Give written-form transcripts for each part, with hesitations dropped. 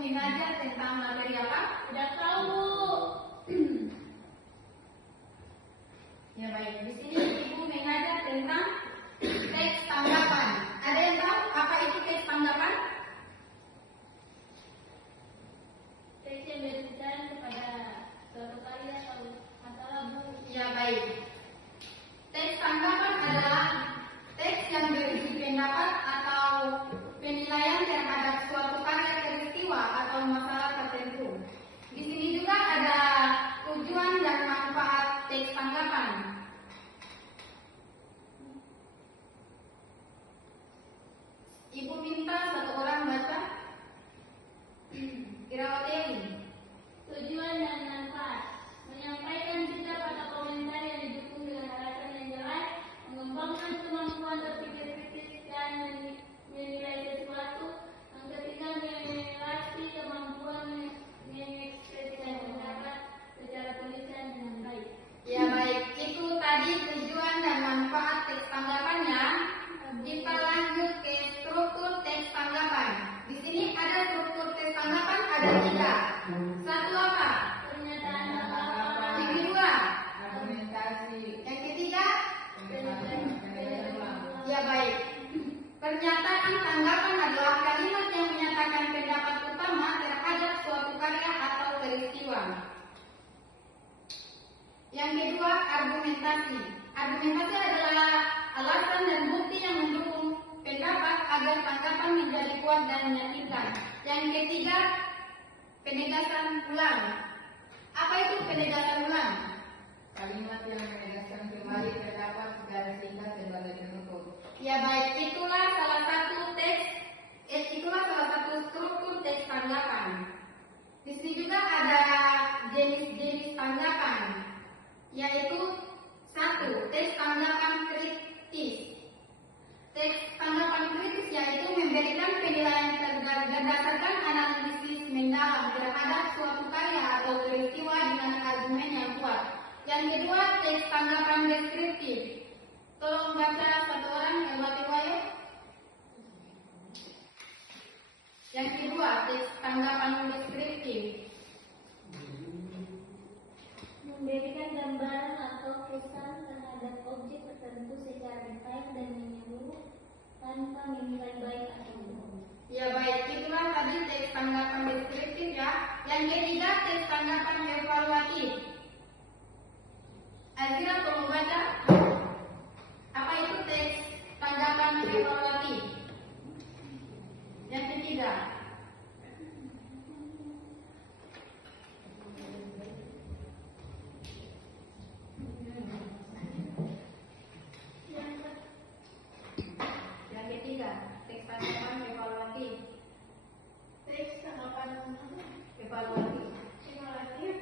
mengajar tentang materi apa? Udah tahu, Bu. Ya baik, di sini Ibu mengajar tentang teks tanggapan. Ada yang tahu apa itu teks tanggapan? Teks yang berbicara kepada suatu karya atau masalah, Bu. Ya baik. Teks tanggapan adalah teks yang berisi pendapat atau penilaian terhadap suatu karya peristiwa atau masalah tertentu. Di sini juga ada tujuan dan manfaat teks tanggapan. Ibu minta satu orang baca. Irawati. Tujuan dan manfaat: menyampaikan sikap atau komentar yang didukung dengan alasan yang jelas, mengembangkan kemampuan berpikir kritis dan menilai sesuatu. Yang ketiga, meneliti kemampuan mengekspresikan pendapat secara tulisan dengan baik. Ya baik, itu tadi tujuan dan manfaat teks tanggapannya. Kita lanjut ke struktur teks tanggapan. Di sini ada struktur teks tanggapan ada 3. Satu apa? Pernyataan apa-apa. Yang kedua? Argumentasi. Yang ketiga? Pendapat. Ya baik. Pernyataan tanggapan adalah kalimat yang menyatakan pendapat utama terhadap suatu karya atau peristiwa. Yang kedua, argumentasi. Argumentasi adalah alasan dan bukti yang mendukung pendapat agar tanggapan menjadi kuat dan meyakinkan. Yang ketiga, penegasan ulang. Apa itu penegasan ulang? Kalimat yang menegaskan kembali pendapat secara singkat sebagai penutup. Ya baik, itulah salah satu struktur teks tanggapan. Di sini juga ada jenis-jenis tanggapan, yaitu 1. Teks tanggapan kritis. Teks tanggapan kritis yaitu memberikan penilaian berdasarkan analisis mendalam terhadap suatu karya atau peristiwa dengan argumen yang kuat. Yang kedua, teks tanggapan deskriptif. Tolong baca satu orang yang wayo. Yang kedua, teks tanggapan deskriptif. Memberikan gambaran atau kesan terhadap objek tertentu secara detail dan menyeluruh tanpa menilai baik atau buruk. Ya baik, itulah tadi teks tanggapan deskriptif ya. Yang ketiga, teks tanggapan evaluatif. Azira tolong baca. Apa itu teks tanggapan evaluatif? Yang ketiga. Yang ketiga, teks tanggapan evaluatif. Teks tanggapan Evaluatif.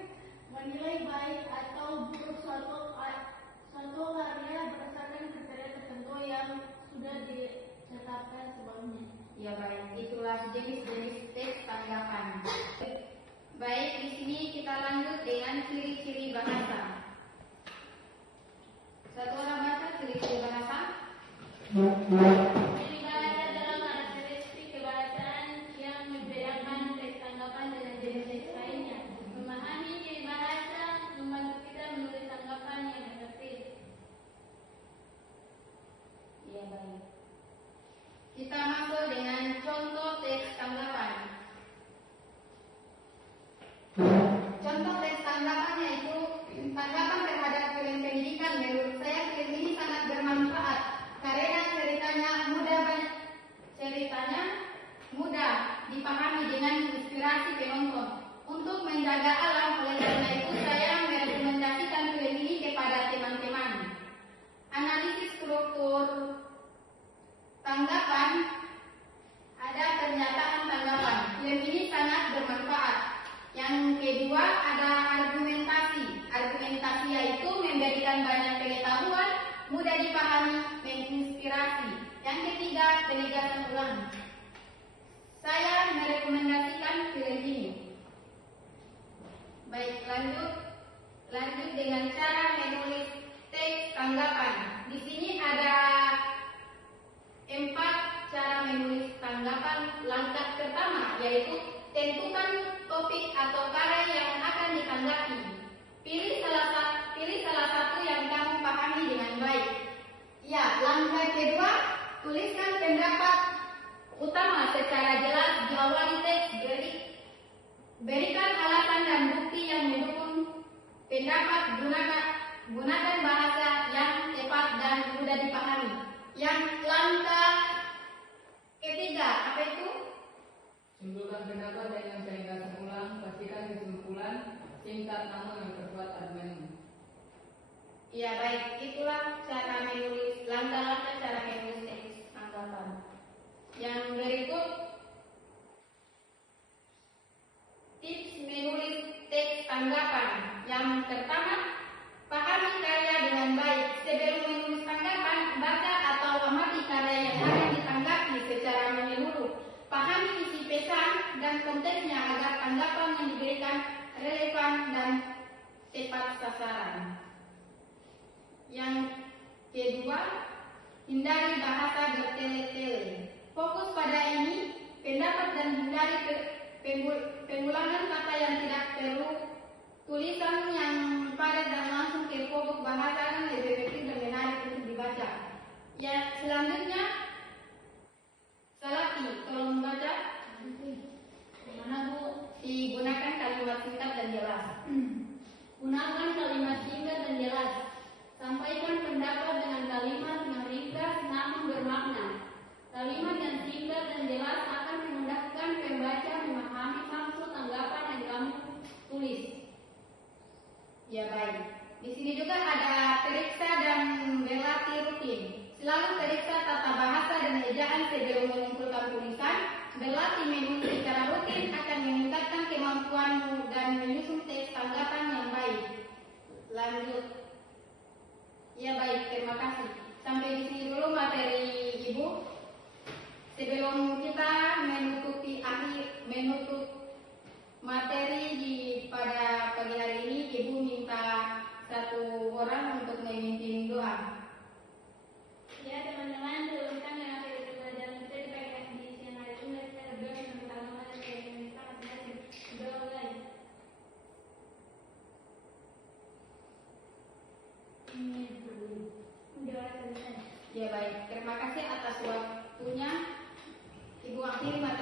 menilai baik atau buruk suatu karya berdasarkan kriteria tertentu yang sudah ditetapkan sebelumnya. Ya baik, itulah jenis-jenis teks tanggapan. Baik, di sini kita lanjut dengan ciri-ciri bahasa. Satu orang baca ciri-ciri bahasa. Ciri bahasa dalam karakteristik kebahasaan yang membedakan teks tanggapan dengan jenis teks lainnya. Memahami ciri bahasa membantu kita menulis tanggapan yang efektif. Ya baik. Kita masuk dengan contoh teks tanggapan. Contoh teks tanggapan yaitu tanggapan terhadap film pendidikan. Menurut saya film ini sangat bermanfaat karena ceritanya mudah dipahami dengan inspirasi penonton untuk menjaga alam. Oleh karena itu saya merekomendasikan film ini kepada teman-teman. Analisis struktur tanggapan, ada pernyataan tanggapan. Film ini sangat bermanfaat. Yang kedua ada argumentasi. Argumentasi yaitu memberikan banyak pengetahuan, mudah dipahami, menginspirasi. Yang ketiga penegasan ulang. Saya merekomendasikan film ini. Baik, lanjut dengan cara menulis teks tanggapan. Di sini ada 4 cara menulis tanggapan. Langkah pertama yaitu tentukan kedua, tuliskan pendapat utama secara jelas di awal teks. Berikan alasan dan bukti yang mendukung pendapat. Gunakan bahasa yang tepat dan mudah dipahami. Yang langkah ketiga, apa itu? Simpulkan pendapat dengan ringkas ulang, pastikan kesimpulan, singkat namun yang terbuat argumen. Ya baik, itulah cara menulis, langkah-langkah cara menulis teks tanggapan. Yang berikut, tips menulis teks tanggapan. Yang pertama, pahami karya dengan baik. Sebelum menulis tanggapan, baca atau amati karya yang akan ditanggapi secara menyeluruh. Pahami isi pesan dan konteksnya agar tanggapan yang diberikan relevan dan tepat sasaran. Yang kedua, hindari bahasa bertele-tele. Fokus pada ini pendapat dan hindari pengulangan kata yang tidak perlu. Tulisan yang padat dan langsung ke pokok bahasa akan lebih efektif dan menarik untuk dibaca. Ya, selanjutnya, Salati, tolong membaca. Mana Bu? Digunakan kalimat singkat dan jelas. Gunakan kalimat singkat dan jelas. Sampaikan pendapat dengan kalimat yang ringkas namun bermakna. Kalimat yang singkat dan jelas akan memudahkan pembaca memahami maksud tanggapan yang kamu tulis. Ya baik. Di sini juga ada periksa dan berlatih rutin. Selalu periksa tata bahasa dan ejaan sebelum mengumpulkan tulisan. Berlatih menulis secara rutin akan meningkatkan kemampuanmu dan menyusun teks tanggapan yang baik. Lanjut. Ya baik, terima kasih. Sampai di sini dulu materi Ibu. Sebelum kita menutup materi pada pagi hari ini, Ibu minta satu orang untuk memimpin doa. Ya teman-teman, teruskan dengan materi pelajaran kita di pagi di siang hari ini. Kita berdoa dengan pertama dan kita masing-masing berdoa mulai. Ya baik, terima kasih atas waktunya. Ibu akhiri materi.